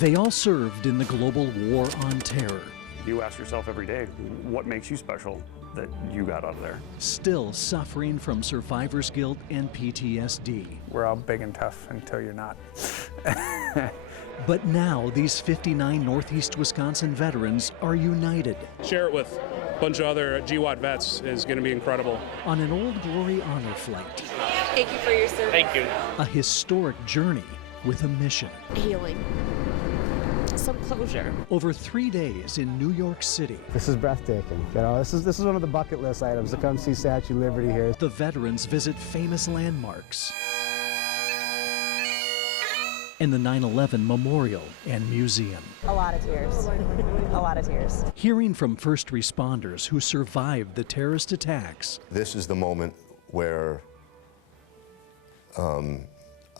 They all served in the global war on terror. You ask yourself every day, what makes you special that you got out of there? Still suffering from survivor's guilt and PTSD. We're all big and tough until you're not. But now these 59 Northeast Wisconsin veterans are united. Share it with a bunch of other GWAT vets is going to be incredible. On an Old Glory honor flight. Thank you for your service. Thank you. A historic journey with a mission. Healing. Some closure. Over 3 days in New York City. This is breathtaking. You know, this is one of the bucket list items to come see Statue of Liberty here. The veterans visit famous landmarks and the 9/11 Memorial and Museum. A lot of tears. A lot of tears. Hearing from first responders who survived the terrorist attacks. This is the moment where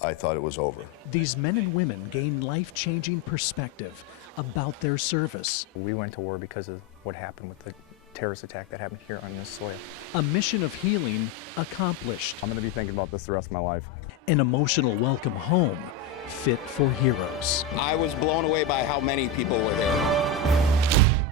I thought it was over. These men and women gain life-changing perspective about their service. We went to war because of what happened with the terrorist attack that happened here on this soil. A mission of healing accomplished. I'm going to be thinking about this the rest of my life. An emotional welcome home fit for heroes. I was blown away by how many people were there.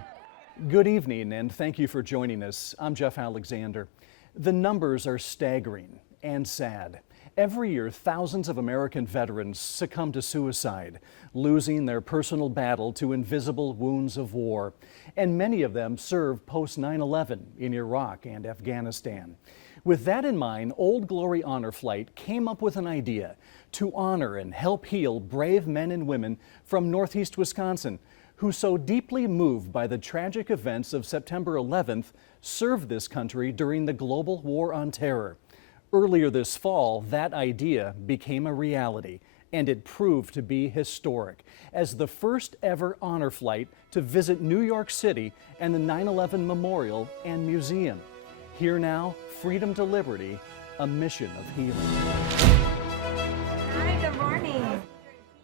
Good evening, and thank you for joining us. I'm Jeff Alexander. The numbers are staggering and sad. Every year, thousands of American veterans succumb to suicide, losing their personal battle to invisible wounds of war. And many of them served post 9/11 in Iraq and Afghanistan. With that in mind, Old Glory Honor Flight came up with an idea to honor and help heal brave men and women from Northeast Wisconsin who, so deeply moved by the tragic events of September 11th, served this country during the global war on terror. Earlier this fall, that idea became a reality, and it proved to be historic as the first ever honor flight to visit New York City and the 9/11 Memorial and Museum. Here now, Freedom to Liberty, a mission of healing. Hi, good morning.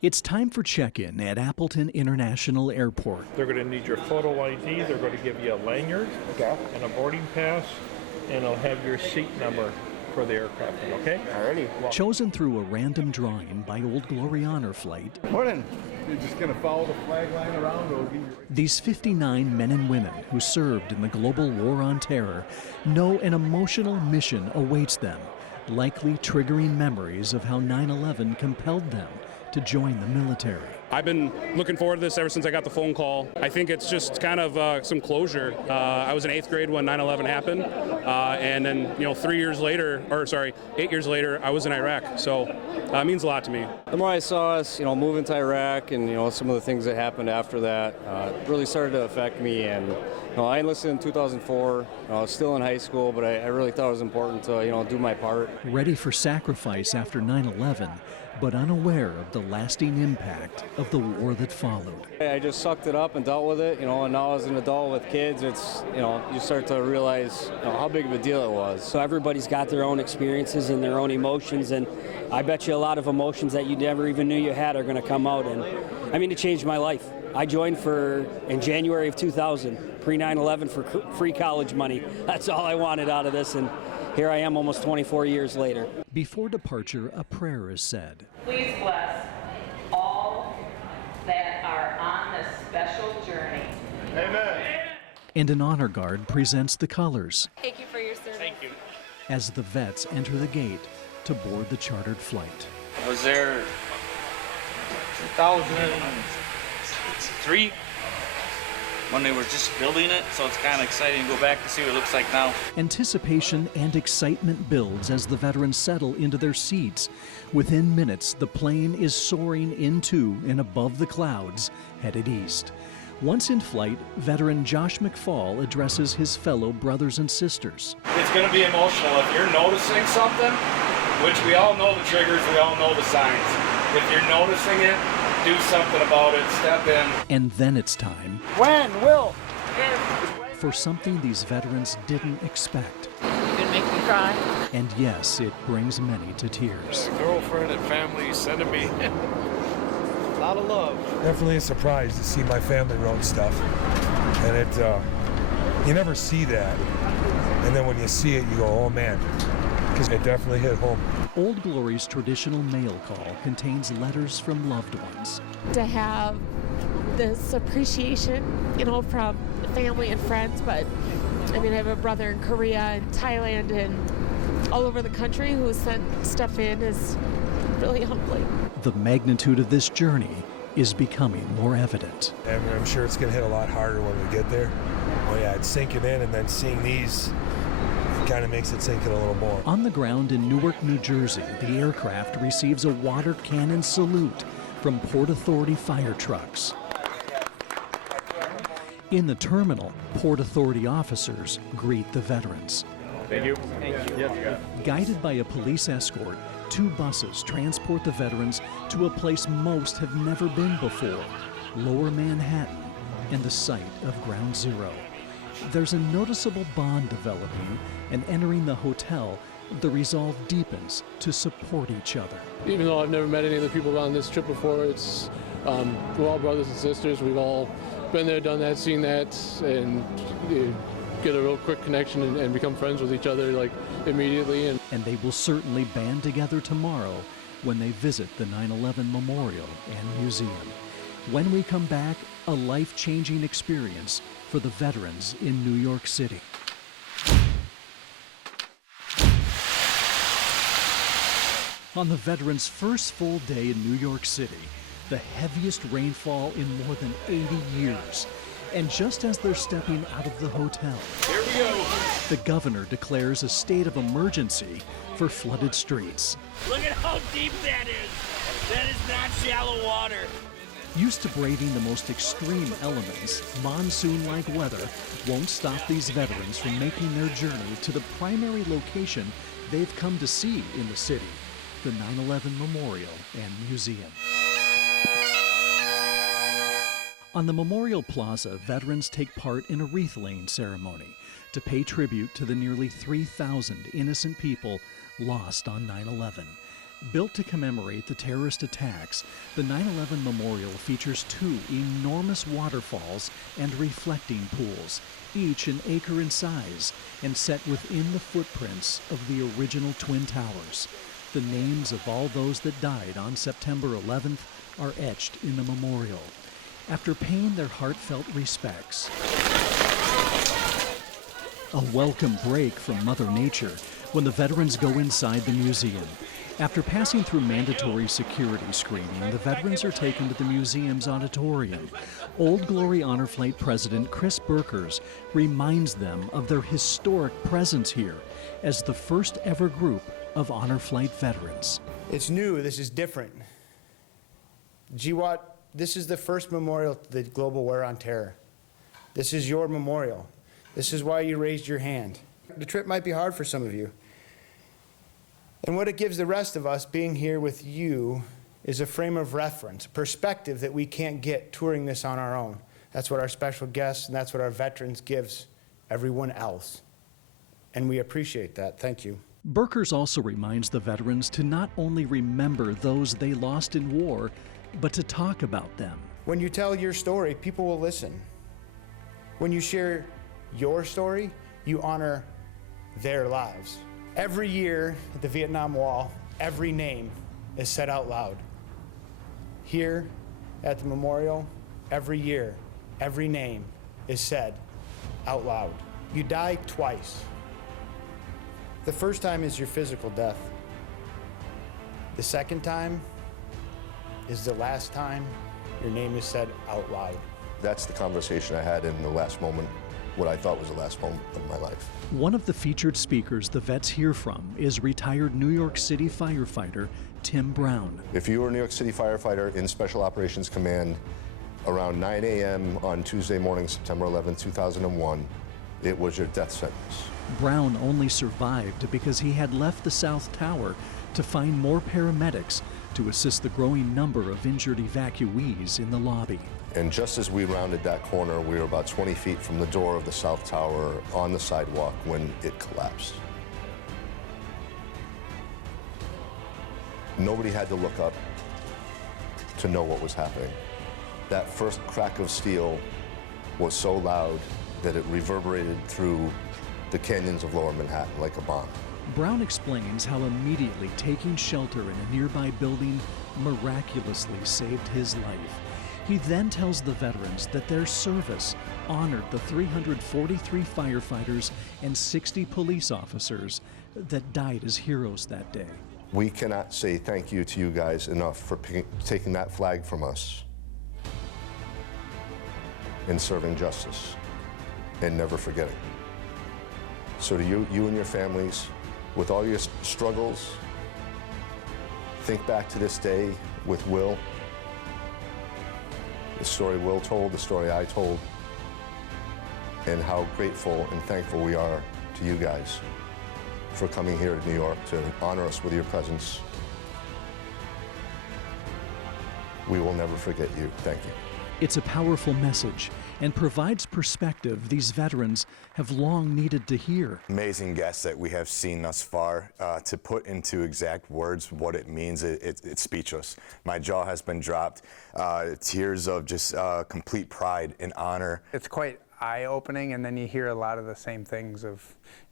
It's time for check-in at Appleton International Airport. They're going to need your photo ID, they're going to give you a lanyard and a boarding pass, and it'll have your seat number for the aircraft, okay? Alrighty. Well, Chosen through a random drawing by Old Glory Honor Flight, Morning. You're just going to follow the flag line around, or these 59 men and women who served in the global war on terror know an emotional mission awaits them, likely triggering memories of how 9/11 compelled them to join the military. I've been looking forward to this ever since I got the phone call. I think it's just kind of some closure. I was in 8th grade when 9/11 happened, and then 8 years later, I was in Iraq. So it means a lot to me. The more I saw us, moving to Iraq, and some of the things that happened after that, really started to affect me. And I enlisted in 2004. I was still in high school, but I really thought it was important to do my part. Ready for sacrifice after 9/11, but unaware of the lasting impact of the war that followed. I just sucked it up and dealt with it, and now as an adult with kids, it's, you start to realize how big of a deal it was. So everybody's got their own experiences and their own emotions, and I bet you a lot of emotions that you never even knew you had are going to come out, and it changed my life. I joined in January of 2000, pre-9/11 for free college money. That's all I wanted out of this, and here I am almost 24 years later. Before departure, a prayer is said. Please bless all that are on this special journey. Amen. And an honor guard presents the colors. Thank you for your service. Thank you. As the vets enter the gate to board the chartered flight. I was there 2003 when they were just building it, so it's kind of exciting to go back to see what it looks like now. Anticipation and excitement builds as the veterans settle into their seats. Within minutes, the plane is soaring into and above the clouds, headed east. Once in flight, veteran Josh McFall addresses his fellow brothers and sisters. It's going to be emotional. If you're noticing something, which we all know the triggers, we all know the signs. If you're noticing it, do something about it, step in. And then it's time for something these veterans didn't expect. You're gonna make me cry. And yes, it brings many to tears. girlfriend and family sending me a lot of love. Definitely a surprise to see my family wrote stuff. And you never see that. And then when you see it, you go, oh man, because it definitely hit home. Old Glory's traditional mail call contains letters from loved ones. To have this appreciation, from family and friends, but I have a brother in Korea and Thailand and all over the country who sent stuff in is really humbling. The magnitude of this journey is becoming more evident. And I'm sure it's going to hit a lot harder when we get there. Oh yeah, it's sinking in, and then seeing these kind of makes it sink in a little more. On the ground in Newark, New Jersey, the aircraft receives a water cannon salute from Port Authority fire trucks. In the terminal, Port Authority officers greet the veterans. Thank you. Thank you. Yes, Guided by a police escort, 2 buses transport the veterans to a place most have never been before, Lower Manhattan and the site of Ground Zero. There's a noticeable bond developing, and entering the hotel, the resolve deepens to support each other. Even though I've never met any of the people on this trip before, it's we're all brothers and sisters. We've all been there, done that, seen that, and get a real quick connection and become friends with each other immediately. And they will certainly band together tomorrow when they visit the 9/11 Memorial and Museum. When we come back, a life-changing experience for the veterans in New York City. On the veterans' first full day in New York City, the heaviest rainfall in more than 80 years. And just as they're stepping out of the hotel, Here we go. the governor declares a state of emergency for flooded streets. Look at how deep that is. That is not shallow water. Used to braving the most extreme elements, monsoon-like weather won't stop these veterans from making their journey to the primary location they've come to see in the city, the 9/11 Memorial and Museum. On the Memorial Plaza, veterans take part in a wreath-laying ceremony to pay tribute to the nearly 3,000 innocent people lost on 9/11. Built to commemorate the terrorist attacks, the 9/11 Memorial features 2 enormous waterfalls and reflecting pools, each an acre in size and set within the footprints of the original Twin Towers. The names of all those that died on September 11th are etched in the memorial. After paying their heartfelt respects, a welcome break from Mother Nature when the veterans go inside the museum. After passing through mandatory security screening, the veterans are taken to the museum's auditorium. Old Glory Honor Flight President Chris Burkers reminds them of their historic presence here as the first ever group of Honor Flight veterans. It's new, this is different. GWAT, this is the first memorial to the global war on terror. This is your memorial. This is why you raised your hand. The trip might be hard for some of you. And what it gives the rest of us being here with you is a frame of reference, a perspective that we can't get touring this on our own. That's what our special guests and that's what our veterans gives everyone else. And we appreciate that. Thank you. Burkers also reminds the veterans to not only remember those they lost in war, but to talk about them. When you tell your story, people will listen. When you share your story, you honor their lives. Every year at the Vietnam Wall, every name is said out loud. Here at the memorial, every year, every name is said out loud. You die twice. The first time is your physical death. The second time is the last time your name is said out loud. That's the conversation I had in the last moment, what I thought was the last moment of my life. One of the featured speakers the vets hear from is retired New York City firefighter Tim Brown. If you were a New York City firefighter in Special Operations Command around 9 a.m. on Tuesday morning, September 11, 2001, it was your death sentence. Brown only survived because he had left the South Tower to find more paramedics to assist the growing number of injured evacuees in the lobby. And just as we rounded that corner, we were about 20 feet from the door of the South Tower on the sidewalk when it collapsed. Nobody had to look up to know what was happening. That first crack of steel was so loud that it reverberated through the canyons of Lower Manhattan like a bomb. Brown explains how immediately taking shelter in a nearby building miraculously saved his life. He then tells the veterans that their service honored the 343 firefighters and 60 police officers that died as heroes that day. We cannot say thank you to you guys enough for taking that flag from us and serving justice and never forgetting. So to you and your families, with all your struggles, think back to this day with Will, the story Will told, the story I told, and how grateful and thankful we are to you guys for coming here to New York to honor us with your presence. We will never forget you. Thank you. It's a powerful message and provides perspective these veterans have long needed to hear. Amazing guests that we have seen thus far. To put into exact words what it means, it's speechless. My jaw has been dropped. Tears of just complete pride and honor. It's quite eye-opening, and then you hear a lot of the same things of,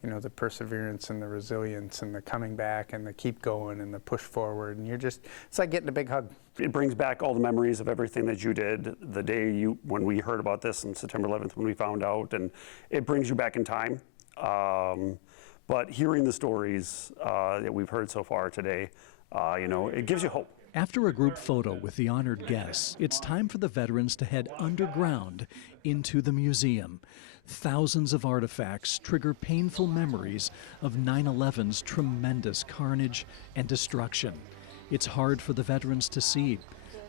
you know, the perseverance and the resilience and the coming back and the keep going and the push forward, and it's like getting a big hug. It brings back all the memories of everything that you did the day when we heard about this on September 11th when we found out, and it brings you back in time. But hearing the stories that we've heard so far today, it gives you hope. After a group photo with the honored guests, it's time for the veterans to head underground into the museum. Thousands of artifacts trigger painful memories of 9/11's tremendous carnage and destruction. It's hard for the veterans to see,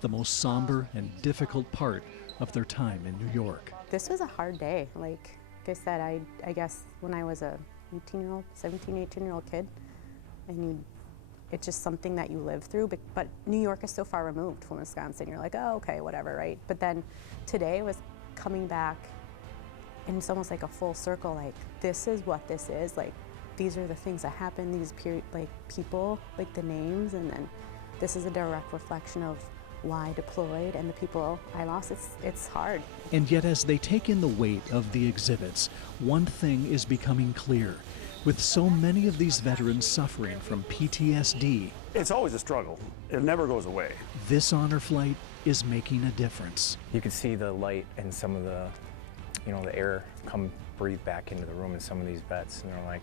the most somber and difficult part of their time in New York. This was a hard day. Like I said, I guess when I was a 18-year-old kid, it's just something that you live through, but New York is so far removed from Wisconsin. You're like, oh, okay, whatever, right? But then today was coming back, and it's almost like a full circle, like, this is what this is, like, these are the things that happen, these people, like the names, and then this is a direct reflection of why I deployed and the people I lost. It's hard. And yet as they take in the weight of the exhibits, one thing is becoming clear. With so many of these veterans suffering from PTSD, it's always a struggle. It never goes away. This honor flight is making a difference. You can see the light and some of the, the air come breathe back into the room in some of these vets, and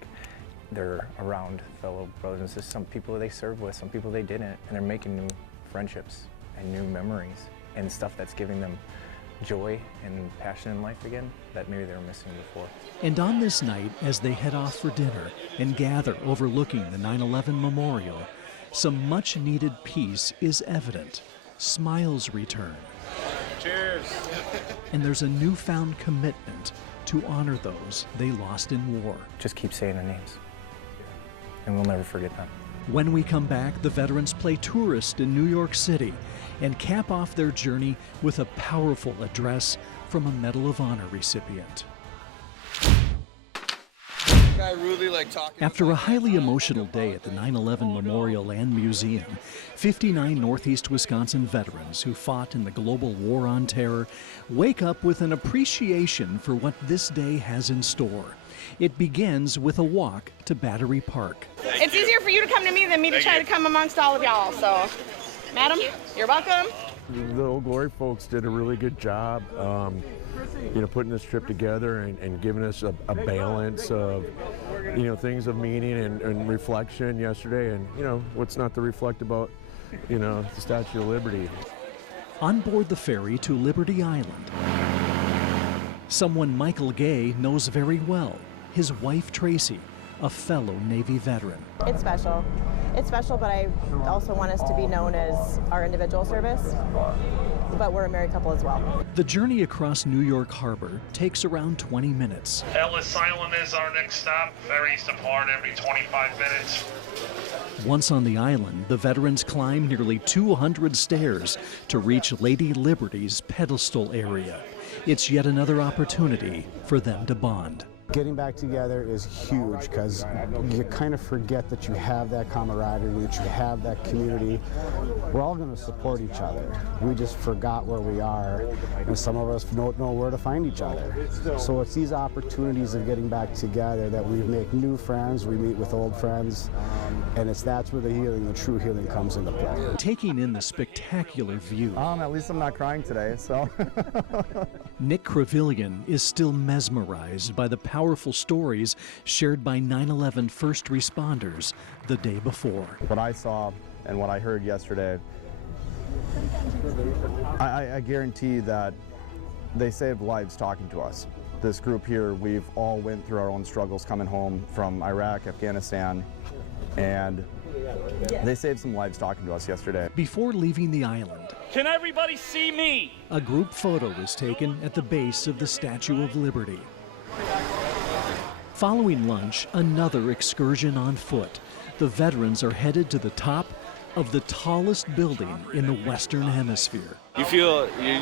they're around fellow brothers and sisters, some people they served with, some people they didn't, and they're making new friendships and new memories and stuff that's giving them joy and passion in life again that maybe they were missing before. And on this night, as they head off for dinner and gather overlooking the 9/11 memorial, some much-needed peace is evident. Smiles return. Cheers! And there's a newfound commitment to honor those they lost in war. Just keep saying their names, and we'll never forget them. When we come back, the veterans play tourist in New York City and cap off their journey with a powerful address from a Medal of Honor recipient. After a highly emotional day at the 9/11 Memorial and Museum, 59 Northeast Wisconsin veterans who fought in the global war on terror wake up with an appreciation for what this day has in store. It begins with a walk to Battery Park. It's easier for you to come to me than me to try to come amongst all of y'all, so, madam, you're welcome. The Old Glory folks did a really good job, putting this trip together and giving us a balance of, things of meaning and reflection yesterday, and, what's not to reflect about, the Statue of Liberty. On board the ferry to Liberty Island, someone Michael Gay knows very well, his wife Tracy, a fellow Navy veteran. It's special. It's special, but I also want us to be known as our individual service, but we're a married couple as well. The journey across New York Harbor takes around 20 minutes. Ellis Island is our next stop. Ferries depart every 25 minutes. Once on the island, the veterans climb nearly 200 stairs to reach Lady Liberty's pedestal area. It's yet another opportunity for them to bond. Getting back together is huge because you kind of forget that you have that camaraderie, that you have that community. We're all going to support each other. We just forgot where we are, and some of us don't know where to find each other. So it's these opportunities of getting back together that we make new friends, we meet with old friends, and that's where the healing, the true healing comes into play. Taking in the spectacular view. At least I'm not crying today, so. Nick Crevillian is still mesmerized by the powerful stories shared by 9/11 first responders the day before. What I saw and what I heard yesterday, I guarantee that they saved lives talking to us. This group here, we've all went through our own struggles coming home from Iraq, Afghanistan, and they saved some lives talking to us yesterday. Before leaving the island, Can everybody see me? a group photo is taken at the base of the Statue of Liberty. Following lunch, another excursion on foot. The veterans are headed to the top of the tallest building in the Western Hemisphere. You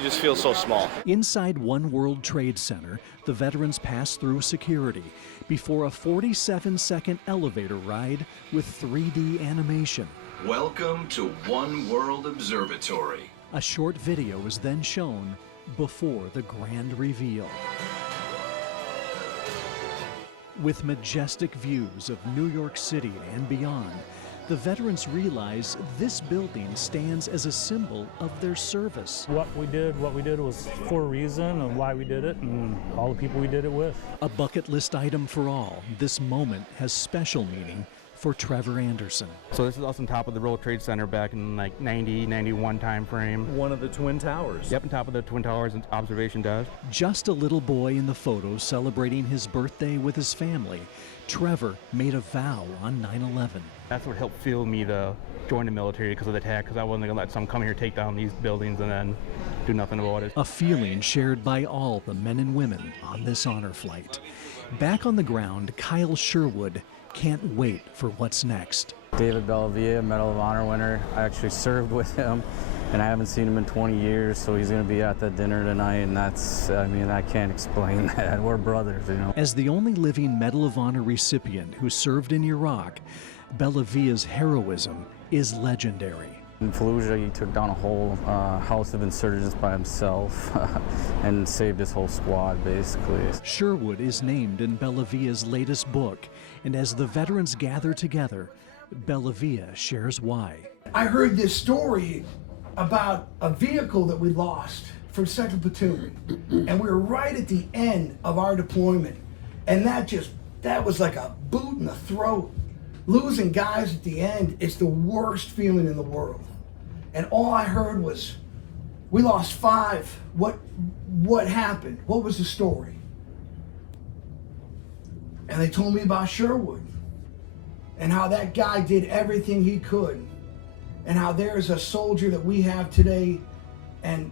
just feel so small. Inside One World Trade Center, the veterans pass through security before a 47-second elevator ride with 3D animation. Welcome to One World Observatory. A short video is then shown before the grand reveal. With majestic views of New York City and beyond, the veterans realize this building stands as a symbol of their service. What we did was for a reason and why we did it and all the people we did it with. A bucket list item for all, this moment has special meaning for Trevor Anderson. So this is us on top of the World Trade Center back in like 90, 91 time frame. One of the Twin Towers. Yep, on top of the Twin Towers and observation desk. Just a little boy in the photo celebrating his birthday with his family, Trevor made a vow on 9/11. That's what helped fuel me to join the military because of the attack, because I wasn't going to let some come here take down these buildings and then do nothing about it. A feeling shared by all the men and women on this honor flight. Back on the ground, Kyle Sherwood can't wait for what's next. David Bellavia, Medal of Honor winner. I actually served with him, and I haven't seen him in 20 years, so he's going to be at the dinner tonight, and I can't explain that. We're brothers, you know. As the only living Medal of Honor recipient who served in Iraq, Bellavia's heroism is legendary. In Fallujah, he took down a whole house of insurgents by himself and saved his whole squad, basically. Sherwood is named in Bellavia's latest book, and as the veterans gather together, Bellavia shares why. I heard this story about a vehicle that we lost from 2nd Platoon, and we were right at the end of our deployment, and that was like a boot in the throat. Losing guys at the end, it's the worst feeling in the world. And all I heard was, we lost 5. What happened? What was the story? And they told me about Sherwood and how that guy did everything he could, and how there's a soldier that we have today, and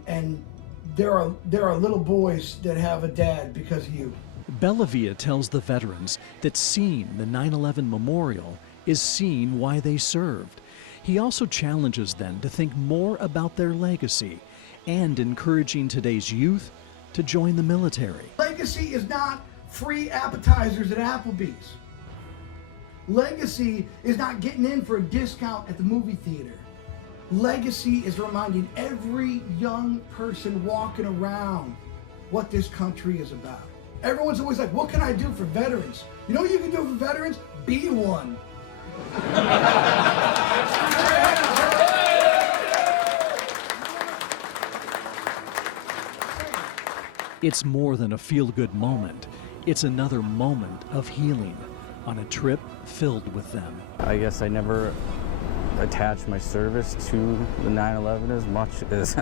there are little boys that have a dad because of you. Bellavia tells the veterans that seeing the 9/11 memorial is seeing why they served. He also challenges them to think more about their legacy and encouraging today's youth to join the military. Legacy is not free appetizers at Applebee's. Legacy is not getting in for a discount at the movie theater. Legacy is reminding every young person walking around what this country is about. Everyone's always like, what can I do for veterans? You know what you can do for veterans? Be one. It's more than a feel-good moment. It's another moment of healing on a trip filled with them. I guess I never attached my service to the 9/11 as much as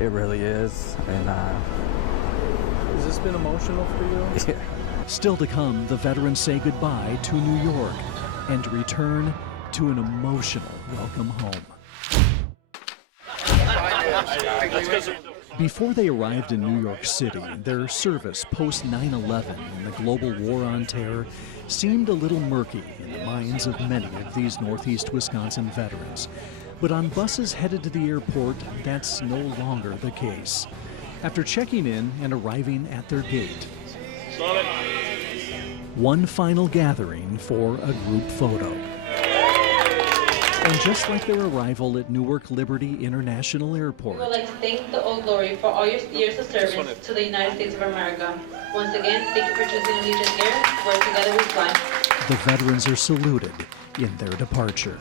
it really is. And has this been emotional for you? Yeah. Still to come, the veterans say goodbye to New York and return to an emotional welcome home. Before they arrived in New York City, their service post 9/11 and the global war on terror seemed a little murky in the minds of many of these Northeast Wisconsin veterans. But on buses headed to the airport, that's no longer the case. After checking in and arriving at their gate, one final gathering for a group photo. And just like their arrival at Newark Liberty International Airport, We would like to thank the Old Glory for all your years of service to the United States of America. Once again, thank you for choosing Allegiant Air, where together we fly. the veterans are saluted in their departure.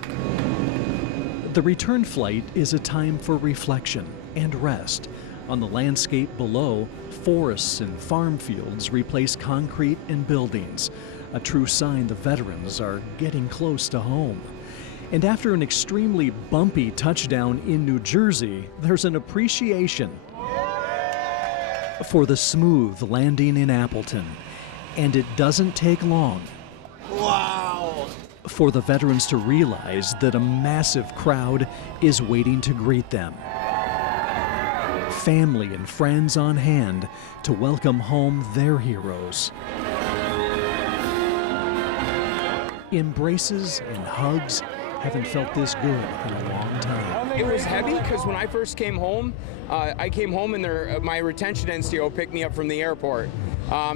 The return flight is a time for reflection and rest. On the landscape below, forests and farm fields replace concrete and buildings, a true sign the veterans are getting close to home. And after an extremely bumpy touchdown in New Jersey, there's an appreciation for the smooth landing in Appleton. And it doesn't take long for the veterans to realize that a massive crowd is waiting to greet them. Family and friends on hand to welcome home their heroes. Embraces and hugs haven't felt this good in a long time. It was heavy because when I first came home, and my retention NCO picked me up from the airport.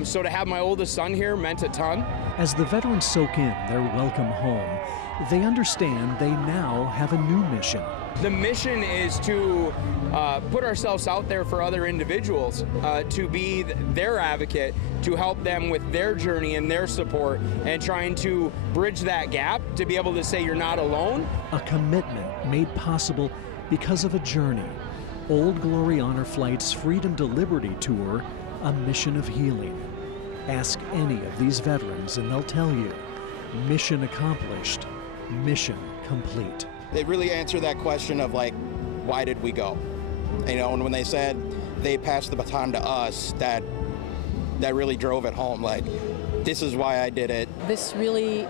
So to have my oldest son here meant a ton. As the veterans soak in their welcome home, they understand they now have a new mission. The mission is to put ourselves out there for other individuals, to be their advocate, to help them with their journey and their support, and trying to bridge that gap to be able to say you're not alone. A commitment made possible because of a journey. Old Glory Honor Flight's Freedom to Liberty Tour, a mission of healing. Ask any of these veterans and they'll tell you, mission accomplished, mission complete. They really answer that question of like, why did we go? You know, and when they said they passed the baton to us, that really drove it home. Like, this is why I did it. This really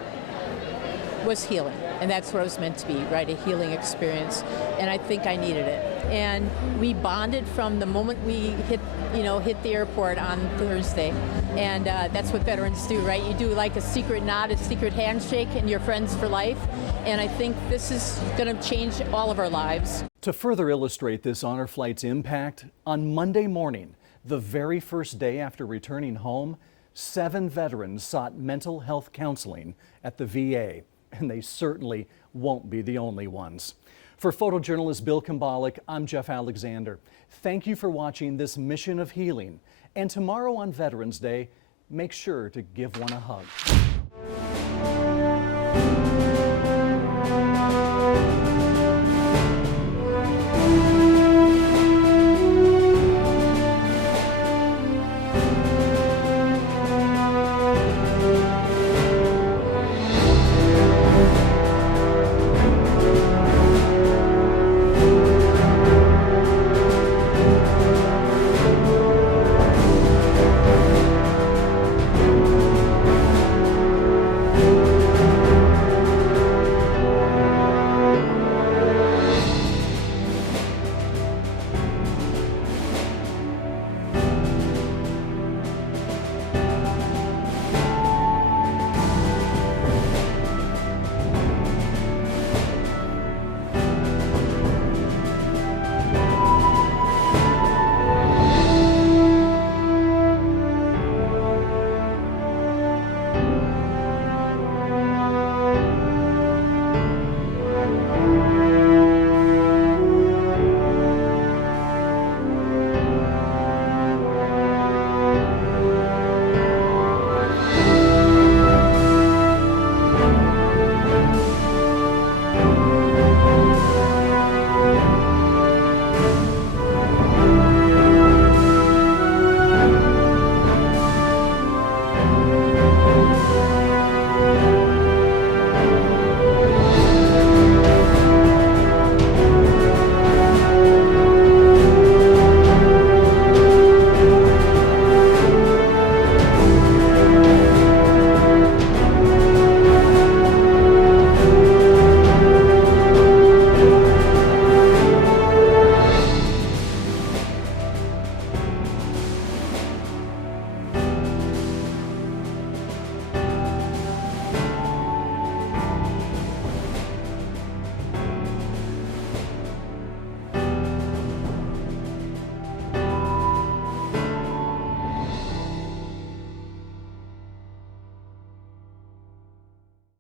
was healing, and that's what it was meant to be, right? A healing experience, and I think I needed it. And we bonded from the moment we hit the airport on Thursday, and that's what veterans do, right? You do like a secret nod, a secret handshake, and you're friends for life. And I think this is going to change all of our lives. To further illustrate this honor flight's impact, on Monday morning, the very first day after returning home, 7 veterans sought mental health counseling at the VA, and they certainly won't be the only ones. For photojournalist Bill Kumbalik, I'm Jeff Alexander. Thank you for watching this mission of healing. And tomorrow on Veterans Day, make sure to give one a hug.